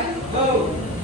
Ready? Go!